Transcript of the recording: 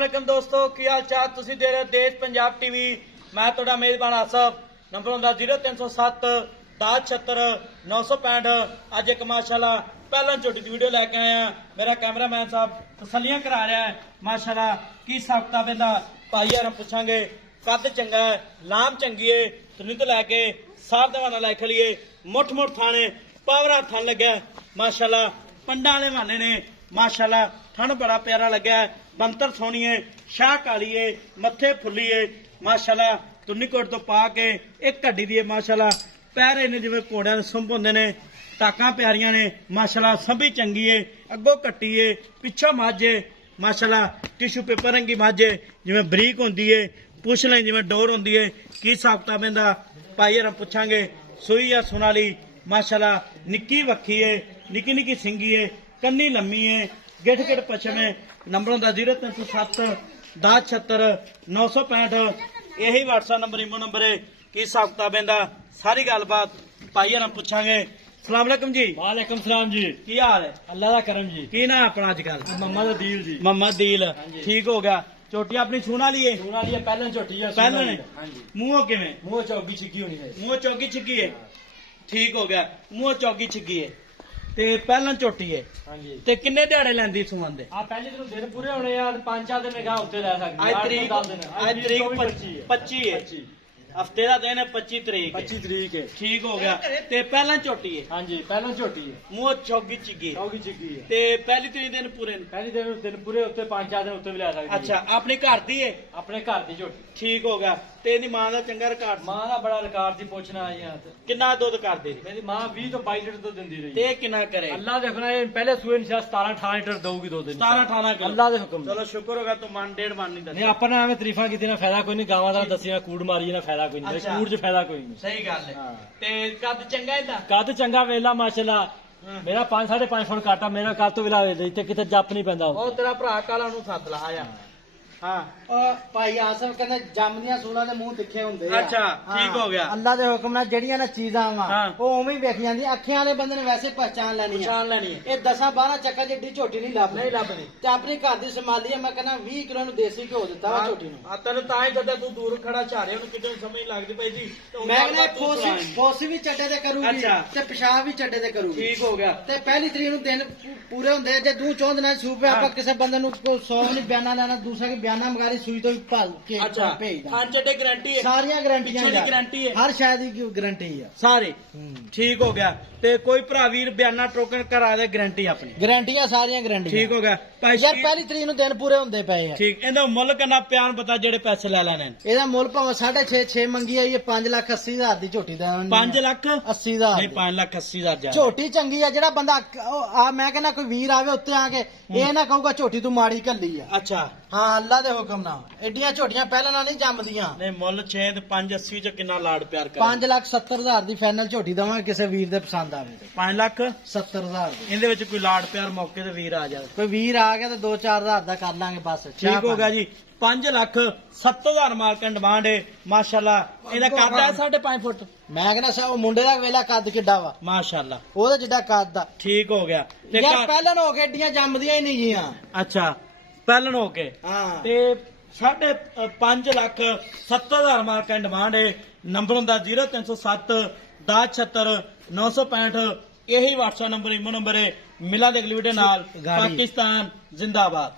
वालेकुम दोस्तों की हाल चाल तुसी दे रहे देश पंजाब टीवी। मैं थोड़ा मेजबान आसफ। नंबर होंदा 0307 1076 965। अज एक माशाल्लाह पहला छोटी वीडियो लैके आया। मेरा कैमरामैन साहब तसलियां करा रहा है। माशाल्लाह की हिसाब किताब इहदा भाई यार पूछांगे। कद चंगा है, लाम चंगी है, तुनी तो लैके साफ दवाना लै खलिए। मुठ मुठ थाने पावरा थन लग्या माशाल्लाह। पंडा वाले वाले ने माशाल्लाह थन बड़ा प्यारा लग्या है। ਬੰਤਰ ਸੋਹਣੀ ਏ, ਸ਼ਾਹ ਕਾਲੀ ਏ, ਮੱਥੇ ਫੁੱਲੀ ਏ ਮਾਸ਼ਾਅੱਲਾ। ਤੁੰਨੀਕੋਟ ਤੋਂ ਪਾ ਕੇ ਇੱਕ ਘੱਡੀ ਦੀ ਏ ਮਾਸ਼ਾਅੱਲਾ। ਪੈਰੇ ਨੇ ਜਿਵੇਂ ਘੋੜਿਆਂ ਦੇ ਸੁੰਭ ਹੁੰਦੇ ਨੇ, ਟਾਕਾਂ ਪਿਆਰੀਆਂ ਨੇ ਮਾਸ਼ਾਅੱਲਾ। ਸੰਭੀ ਚੰਗੀ ਏ, ਅੱਗੋਂ ਕੱਟੀ ਏ, ਪਿੱਛੋਂ ਮੱਝ ਏ ਮਾਸ਼ਾਅੱਲਾ। ਟਿਸ਼ੂ ਪੇਪਰ ਰੰਗੀ ਮੱਝ ਏ, ਜਿਵੇਂ ਬਰੀਕ ਹੁੰਦੀ ਏ, ਪੁੱਛ ਲੈ ਜਿਵੇਂ ਡੋਰ ਹੁੰਦੀ ਏ। ਕੀ ਹਿਸਾਬ ਕਿਤਾਬ ਇਹਦਾ ਭਾਈ ਹਰਾਂ ਪੁੱਛਾਂਗੇ। ਸੂਈ ਆ ਸੁਨਾਲੀ ਮਾਸ਼ਾਅੱਲਾ। ਨਿੱਕੀ ਵੱਖੀ ਏ, ਨਿੱਕੀ ਨਿੱਕੀ ਸਿੰਗੀ ਏ, ਕੰਨੀ ਲੰਮੀ ਏ, ਗਿੱਠ ਗਿੱਠ ਪਛਮੇ। नंबर होंदा 0307 1076 965। यही व्हाट्सएप नंबर इमो नंबर है। की हिसाब किताब इहदा सारी गलबात भाई हरां पूछांगे। सलाम अलैकुम जी। वालेकुम सलाम जी। की हाल है? अल्लाह दा करम जी। की ना अपना अजकल? मोहम्मद दील जी। मोहम्मद दील ठीक हो गया। चोटी अपनी छूना ली है? छूना ली है पहले चोटी है। पहले हां जी। मुंह किवें? मुंह चौकी छिकी होनी है। मुंह चौकी छिकी है ठीक हो गया। मुंह चौकी छिकी है ते पहला झोटी है। हां जी। ते किन्ने दिहाड़े लैंदी सुमन दे? आ पहले दिन पूरे होने यार 5-4 दिन निगाह उत्ते ले सकदी। आज तरीक 25 है। हफ्ते का दिन है 25 तरीक। 25 तरीक है ठीक हो गया। ते पहला झोटी है? हां जी पहला झोटी है। मुंह चौकी चिगी चौकी चिगी है। ते पहली तरीक दिन पूरे पहली दिन पूरे उत्ते 5-4 दिन उत्ते भी ले सकदी। अच्छा अपने घर दी है? अपने घर दी झोटी ठीक हो गया। ते दी मां दा चंगा रिकॉर्ड? मां दा बड़ा रिकॉर्ड दी पूछना आई हां। कितना दुध कर दे? मेरी मां 20 तो 22 लीटर दूध दिंदी रही। ते कितना करे? अल्लाह देखना ये पहले सुए ने 17-18 लीटर दूगी दो दिन। 17-18 किलो अल्लाह दे हुक्म। चलो शुक्र होगा तो मन डेढ़ मन नहीं नहीं अपने हमें तारीफा की ना फायदा कोई नहीं। गावां दा दसी ना कूड़ मारी ना फायदा कोई नहीं। कूड़ च फायदा कोई नहीं। सही गल है। ते कद चंगा है दा? कद चंगा वेला माशाल्लाह। मेरा 5-5.5 फुट काटा मेरा कद तो वेला वेले ते किते जप नहीं पैंदा। ओ तेरा भरा काला नु सद ला आया। हाँ भाई आसफ कहते जमदियां सूलां दे मुंह तिखे हुंदे आ। अच्छा ठीक हो गया। अल्लाह दे हुक्म नाल जेड़ियां ना चीजां वा हाँ। ओ उवें ही वेख जांदी। अखियां वाले बंदे ने वैसे पहचान लेनी है। पहचान लेनी है। ए 10-12 चक्कर जिड्डी झोटी नहीं लभनी। नहीं लभनी। ते अपने घर दी संभाली है। मैं कहना 20 किलो नु देसी घ्यो दित्ता वा झोटी नु। आ तेन तां ही जद तू दूर खड़ा झारे ओनु किते समझ लगदी पई सी। मैं कहना फोसी भी चड्डे ते करूगी अच्छा। ते पेशाब भी चड्डे ते करूगी। ठीक हो गया। ते पहली तरीक नु दिन पूरे हुंदे जे दू चौं दिनां सूप है। आपां किसे बंदे नु 100 नहीं बयाना लेना। दूसरा की बयाना मंगारी सुई तो भाल के अच्छा भेज दा। खान चड्डे गारंटी है? सारियां गारंटियां पिछे दी गारंटी है? हर शायद की गारंटी है सारे ठीक हो गया। ते कोई भरा वीर बयाना टोकन करा दे गारंटी अपनी? गारंटियां सारियां गारंटियां ठीक हो गया। भाई यार पहली तरीक नु दिन पूरे हुंदे पए है। ठीक इहदा मुੱਲ किन्ना प्यान पता जेड़े पैसे ले लेने? ਇਹਦਾ ਮੁੱਲ ਭਾਵੇਂ 6.5 ਮੰਗੀ ਆਈ ਹੈ। 5,80,000 ਦੀ ਝੋਟੀ ਦਾ 5 ਲੱਖ 80,000 नहीं 5,80,000 ਝੋਟੀ ਚੰਗੀ ਆ। ਜਿਹੜਾ ਬੰਦਾ ਆ ਮੈਂ ਕਹਿੰਦਾ ਕੋਈ ਵੀਰ ਆਵੇ ਉੱਤੇ ਆ ਕੇ ਇਹ ਨਾ ਕਹੂਗਾ ਝੋਟੀ ਤੂੰ ਮਾੜੀ ਘੱਲੀ ਆ। अच्छा ਹਾਂ ਅੱਲਾ ਦੇ ਹੁਕਮ ਨਾਲ ਐਡੀਆਂ ਝੋਟੀਆਂ ਪਹਿਲਾਂ ਨਾਲ ਨਹੀਂ ਜੰਮਦੀਆਂ। नहीं मुੱਲ 6 ਤੇ 580 ਚ ਕਿੰਨਾ ਲਾੜ ਪਿਆਰ ਕਰ? 5,70,000 ਦੀ ਫਾਈਨਲ ਝੋਟੀ ਦਵਾਂਗੇ ਕਿਸੇ ਵੀਰ ਦੇ ਪਸੰਦ ਆਵੇ ਤੇ। 5,70,000 ਦੀ ਇਹਦੇ ਵਿੱਚ ਕੋਈ ਲਾੜ ਪਿਆਰ ਮੌਕੇ ਤੇ ਵੀਰ ਆ ਜਾਵੇ। ਕੋਈ ਵੀਰ ਆ ਗਿਆ ਤਾਂ 2-4,000 ਦਾ ਕਰ ਲਾਂਗੇ ਬਸ। ਠੀਕ ਹੋ ਗਿਆ ਜੀ। 5,70,000 ਮਾਰਕਨ ਡਿਮਾਂਡ ਹੈ ਮਾਸ਼ਾਅੱਲਾ। ਇਹਦਾ ਕੱਦ ਹੈ 5.5 ਫੁੱਟ। ਮੈਂ ਕਹਿੰਦਾ ਉਹ ਮੁੰਡੇ ਦਾ ਵੇਲਾ ਕੱਦ ਕਿੱਡਾ ਵਾ ਮਾਸ਼ਾਅੱਲਾ। ਉਹਦਾ ਜਿੱਡਾ ਕੱਦ ਆ। ਠੀਕ ਹੋ ਗਿਆ। ਤੇ ਯਾਰ ਪਹਿਲਾਂ ਹੋ ਕੇ ਐਡੀਆਂ ਜੰਮਦੀਆਂ ਹੀ ਨਹੀਂ ਗੀਆਂ। ਅੱਛਾ ਪਹਿਲਣ ਹੋ ਕੇ ਹਾਂ ਤੇ 5,70,000 ਮਾਰਕਨ ਡਿਮਾਂਡ ਹੈ। ਨੰਬਰ ਹੁੰਦਾ 0307 1076 965। यही व्हाट्सएप नंबर इमो नंबर है। मिला दे अगली वीडियो नाल। पाकिस्तान जिंदाबाद।